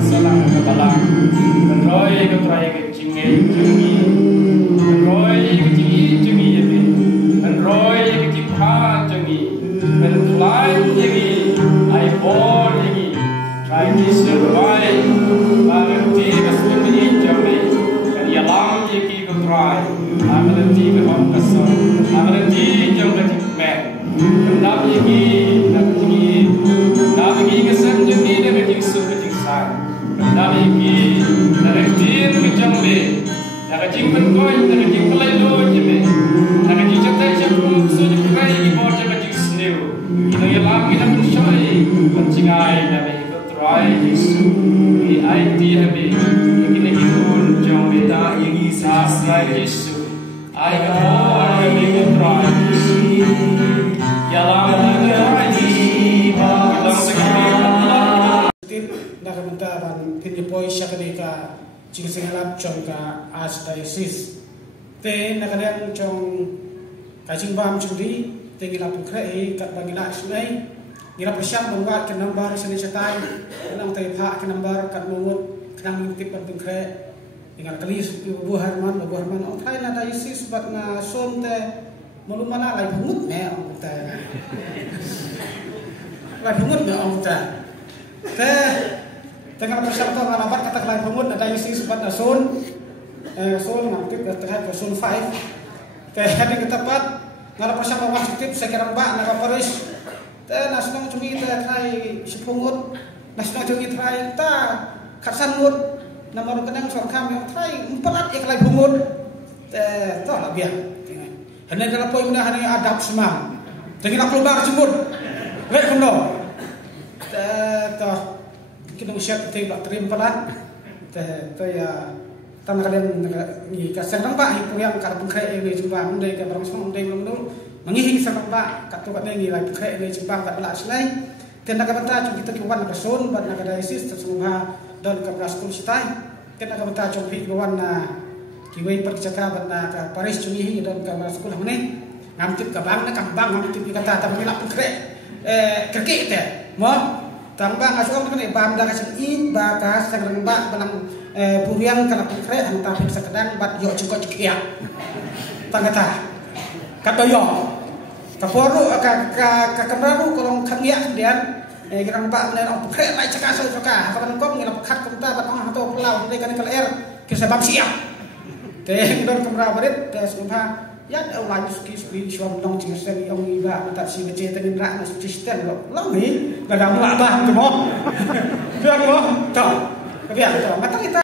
salang ke balang roy ke try ke jinge jingi roy ke jingi jingi ye roy ke jipha jingi fly jingi I born jingi try to survive barati kasmini jamai kan yalang ye ki ke try amalati ke hom kasam amalati jam ke man nam ye ki nam jingi nam ye ke sam jingi ne ke jing su ke jing sai nam ye ki na tin ke jambe na ke jing ben koi na ke jing pelai lo je me na ke jing tai je kum su je kai ki bo je ke jing sneu ino ye lam ki na ku shoi kan jingai na me ke try Yesu ki IT habe ki ne ki kun jambe ta ye ki sa sai Yesu ai ke bo me ke try ya lam ke try Yesu lam se nak minta ban pinjepoi syakadika jika sengalap cong ka archdiocese te nak ada cong kajing bam curi te gila pukrai kat bagila sungai gila persiap membuat ke nomor seni cetai nang te pha ke nomor kat mungut kenang mintip ban pukrai dengan kelis bu Harman on thai na diocese bat na som te malumana lai bungut ne on ta lai bungut ne on ta te tengah bersama dengan abat kata lain pengut ada isi sebat nasun nasun mantip terkait nasun 5 te hari ketepat ngara bersama wasitip sekira mbak naga paris te nasun cumi te trai sipungut nasun cumi trai ta katsan mut nomor kenang sorkam yang trai empat yang lain pengut te toh lah biar hanya dalam poin mudah hanya adab semang dengan keluar jemput baik kono te toh kita usia tebak terim pelan te ya tanah kalian ni kasar nampak itu yang kalau pengkrai ini jembang dari ke barang semua dari belum dulu mengihing sampai katu kat ni lagi pengkrai ini jembang kat belas lain dan nak benta kita kiwan nak sun ban nak ada isis tersuha dan ke belas kul sitai kita nak benta cuma kiwan na kiwai percaka ban nak Paris cumi dan ke belas kul mana ngamtip ke bang nak kambang ngamtip kata tapi nak pengkrai kerki te mo tambang asal kan bam dah kasih in bakas sekarang mbak benang puriang kena pukre hantar bisa kedang bat yo cukup cekia tangata kata yo kaporu ka kamraru kolong khamia dian gerang mbak nen pukre lai cekasa suka kapan kong ngila pekat kumta bat ong atau pulau dari kan keler kisah bab siap teh don kamra barit sumpah ya Allah suki suam dong cing sen ong iba tak si bece tengin rak na suci sten lo ni gadang lah bah tu mo biar mo tau biar tau mata kita